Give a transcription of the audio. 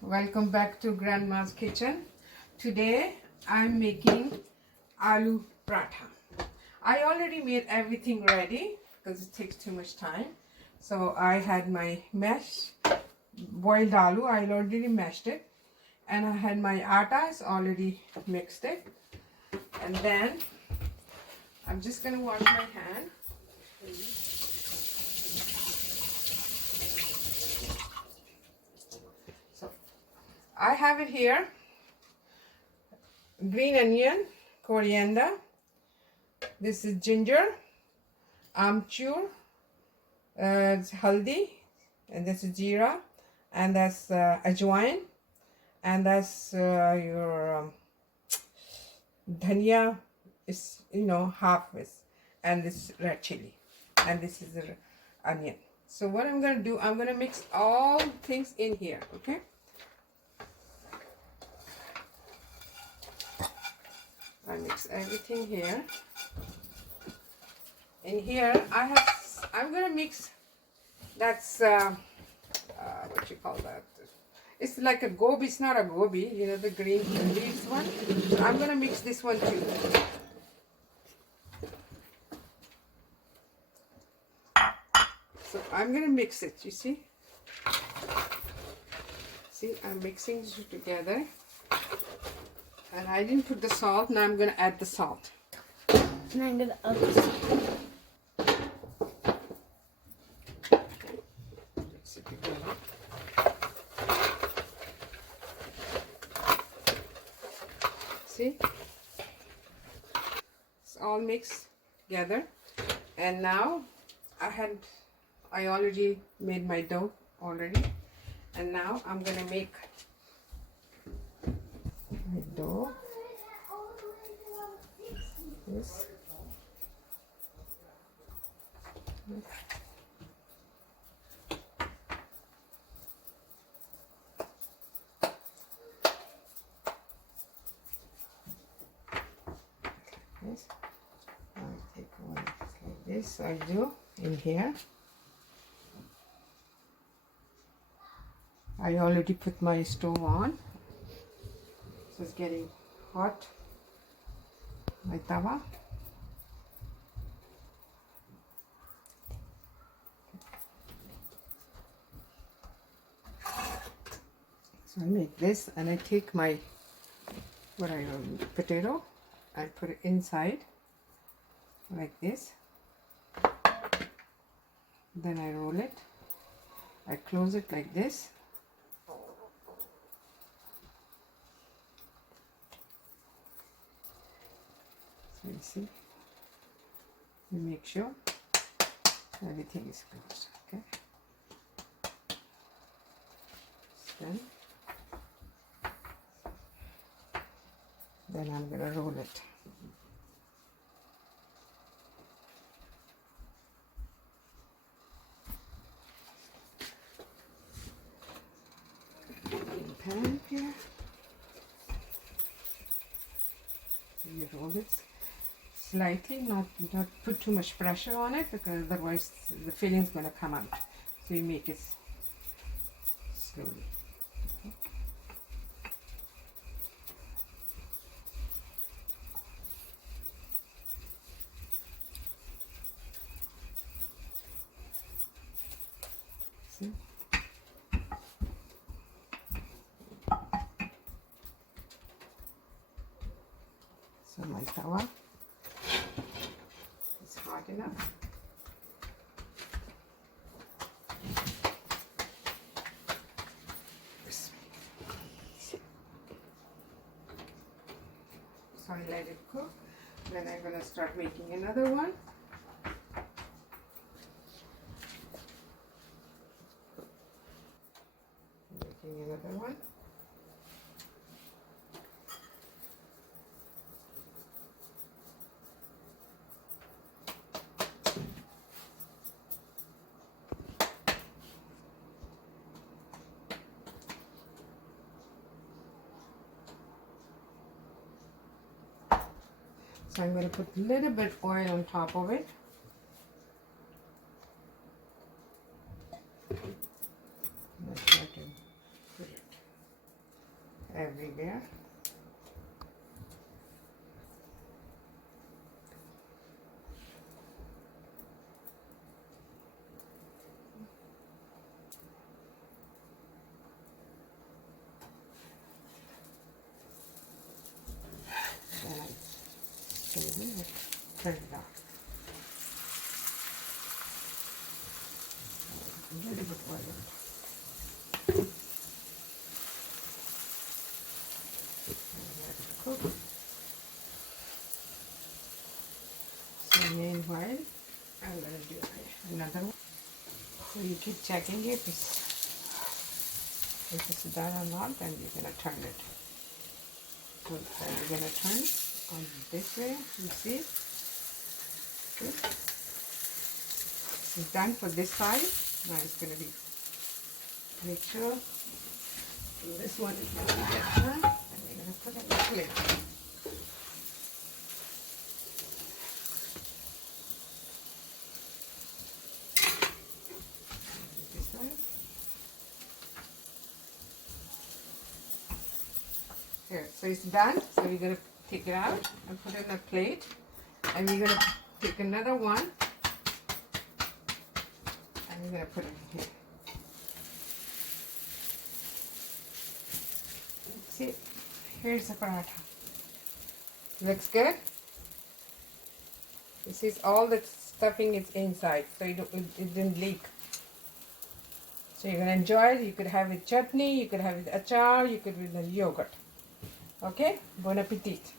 Welcome back to Grandma's Kitchen. Today I'm making aloo paratha. I already made everything ready because it takes too much time. So I had my boiled aloo. I already mashed it, and I had my atas already mixed it. And then I'm just gonna wash my hand. So I have it here: green onion, coriander. This is ginger, amchur, haldi, and this is jeera, and that's ajwain, and that's your dhania is half is, and this red chili, and this is the onion. So what I'm gonna do, I'm gonna mix all things in here. Okay. I mix everything here. In here, I'm gonna mix. That's what you call that? It's like a gobi. It's not a gobi. You know, the green leaves one. I'm gonna mix this one too. So I'm gonna mix it. You see? See, I'm mixing this together. And I didn't put the salt. Now I'm gonna add the salt. And I'm gonna add the salt. Mix it together. See? It's all mixed together. And now I already made my dough already. And now I'm gonna make my dough. This. This. I'll take one like this. I do in here. I already put my stove on, so it's getting hot. My tawa. So I make this, and I take my potato. I put it inside like this. Then I roll it. I close it like this. So you see, you make sure everything is closed. Okay. Then I'm gonna roll it. Pan here. You roll it slightly, not put too much pressure on it, because otherwise the filling is gonna come out. So you make it slowly. See? So my tawa is hot enough. So I let it cook. Then I'm gonna start making another one. Making another one. So I'm going to put a little bit oil on top of it. Let's try to put it everywhere. Then I turn it off. A little bit oil. Let it cook. So meanwhile, I'm going to do another one. So you keep checking it. If it's done or not, then you're going to turn it. So you're going to turn on this way, you see. Okay. It's done for this side. Now it's going to be, make sure this one is going to get done. And we're going to put it in the plate. This one. Here, so it's done. So we're going to take it out and put it in a plate. And we're going to take another one. And we're going to put it here. See, here's the paratha. Looks good. This is all the stuffing is inside, so it didn't leak. So you're going to enjoy it. You could have with chutney, you could have with achar, you could with the yogurt. Okay? Bon appetit.